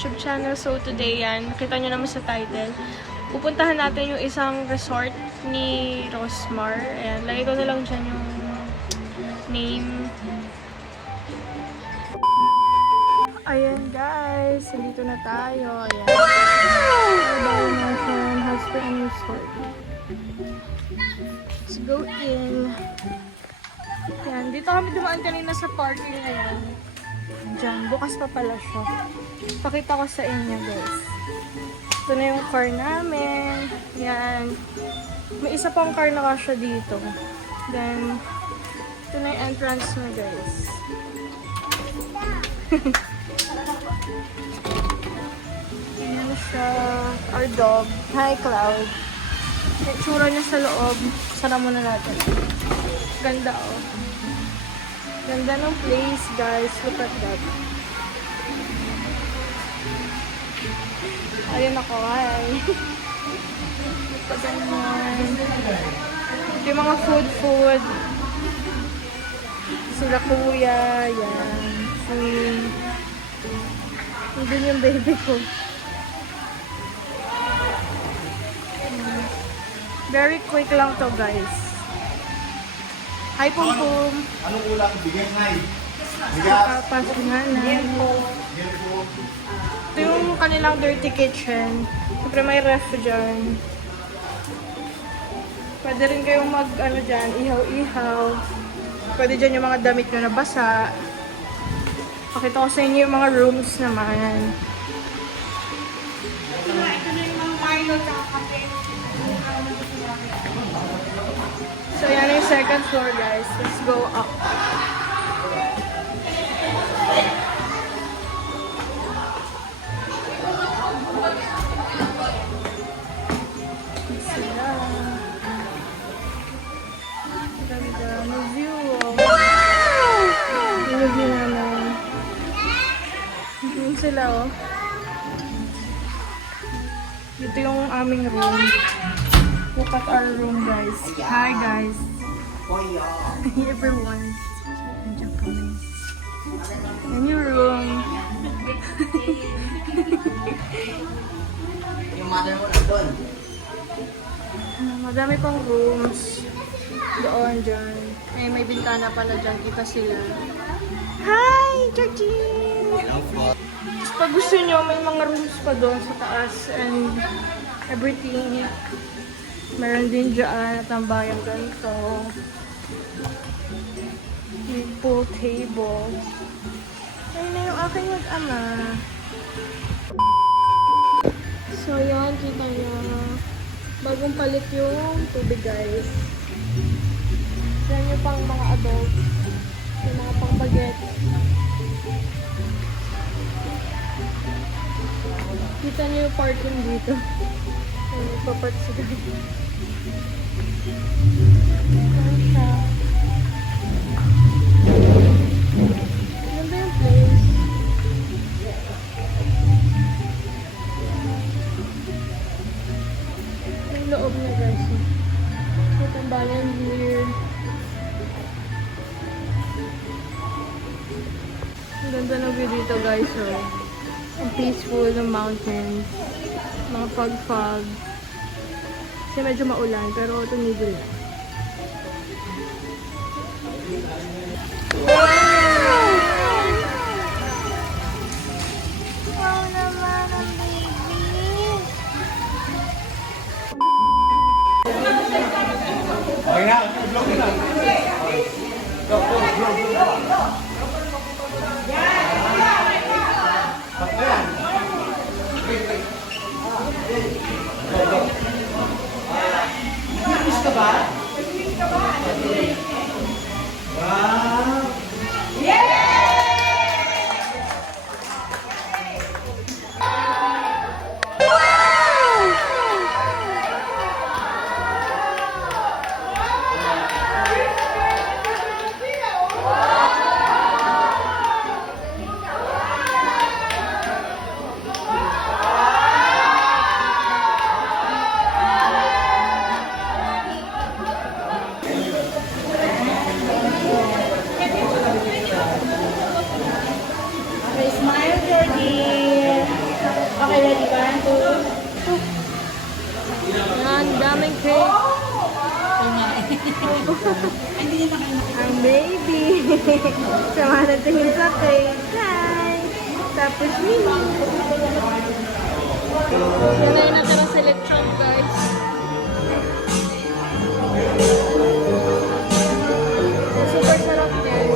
YouTube channel. So today yan, nakita nyo naman sa title. Pupuntahan natin yung isang resort ni Rosmar. Ayan, lagay ko na lang dyan yung name. Ayan guys, dito na tayo. Ayan. National Husband Resort. Let's go in. Ayan, dito kami dumaan kanina sa parking na yan. Diyan, bukas pa pala siya. Pakita ko sa inyo guys. Ito na yung car namin. Yan. May isa pang car na kasya dito. Then, ito na yung entrance na guys. Ayan siya. Our dog. Hi Cloud. Yung tsura niya sa loob. Sara muna natin. Ganda oh. Ganda ng place guys. Look at that. Ayun ako, hi. Ganyan. Ito yung mga food. Sila kuya, yan. Doon yung baby ko. Very quick lang to guys. Hi Pum Pum. Anong ulang? Bigas na eh. Bigas. Pasok nga na. Ito yung kanilang dirty kitchen. Siyempre may ref dyan. Pwede rin kayong mag-ano dyan, ihaw-ihaw. Pwede dyan yung mga damit nyo na basa. Pakita ko sa inyo yung mga rooms naman. Ito na yung mga Milo at kape. So yan yung second floor guys. Let's go up. Sila. Ganda. May view oh. May view naman. Yun sila oh. Ito yung aming room. Look at our room guys. Hi guys. Everyone. Nandiyan kami. Yan yung room. Yung mother mo na doon. Madami pang rooms. Doon, dyan. Ay, may bintana pala dyan. Kita sila. Hi, Georgie! Pag gusto nyo, may mga rooms pa doon sa taas and everything. Meron din dyan at ang bayang ganito. May pool table. Ayun na yung aking mag-ama. So, yan. Kita nyo. Bagong palit yung tubig, guys. Yan yung pang mga adult. Yung mga pang baguette. Kita nyo yung parking dito. Papark sila. Ayan siya. Ganda yung place. Yung loob niya guys. May tambalan here. Ang ganda ng view dito guys. So, ang peaceful ng mountains. Mga fog-fog. Kasi medyo maulan, pero tumigil na. Wow! Wow naman ang baby! Okay na, vlog na. Nag-miss ka ba? Wow! Ang daming cake. Ang baby. Sama na tingin sa cake. Hi! Tapos mini. Yan na yung natira sa lechon, guys. Super sarap din.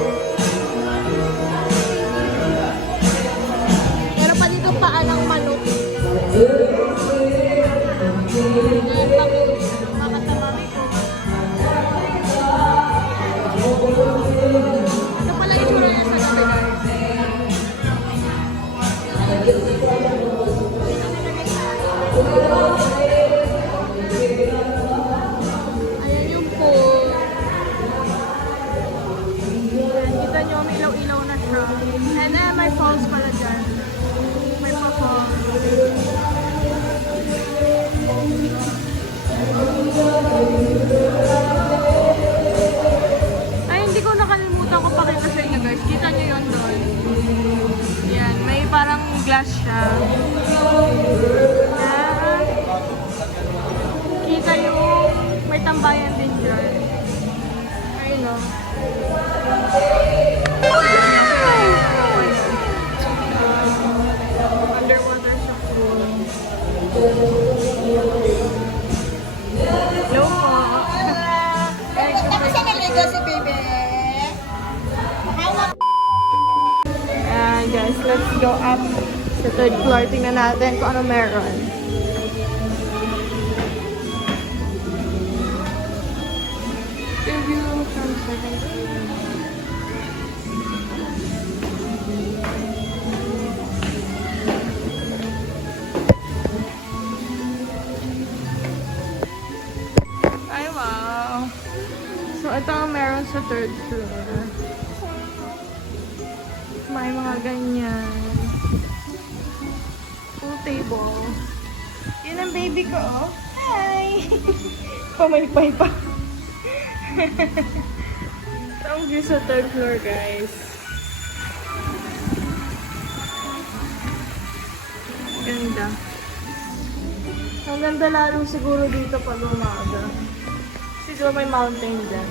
Meron pa dito paan ng manok. Ngayon kami makatamami ko. Ito pala yung sura niya sa gabi, guys. Ayan yung pool. Kita nyo, may ilaw-ilaw na siya. And then, may falls pala dyan. May pa-falls. Ay, hindi ko nakalimutan ko pakita sa inyo, guys. Kita nyo yun doon. Yan, may parang glass siya. Yan. Kita yung may tambayan din dyan. Ayun o. Underwater sa pool. Hello po. Tapos na naligo si baby. Ayan guys, let's go up sa third floor. Tingnan natin kung ano meron. Review from second floor. Ay, wow. So, ito ang meron sa third floor. May mga ganyan. Pool table. Yun ang baby ko, oh. Hi! Pamaypay pa. Ito ang view sa third floor, guys. Ganda. Ang ganda lalo siguro dito pag umaga. Siguro may mountain dyan.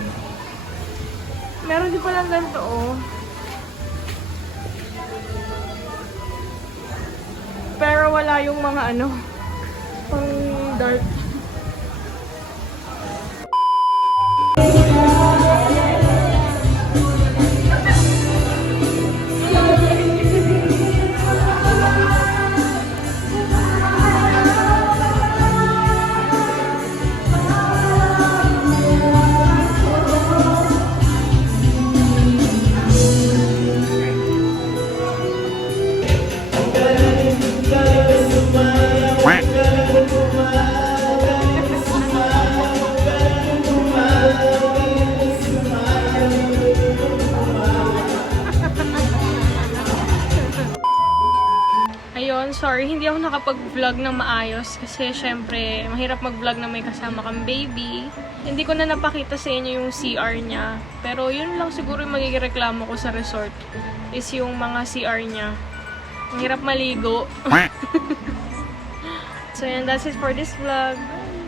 Meron din palang ganito, oh. Pero wala yung mga ano, pang dark. Ayun, sorry, hindi ako nakapag-vlog ng maayos kasi syempre, mahirap mag-vlog na may kasama kang baby. Hindi ko na napakita sa inyo yung CR niya. Pero yun lang siguro yung magiging reklamo ko sa resort is yung mga CR niya. Mahirap maligo. So yan, that's it for this vlog. Bye!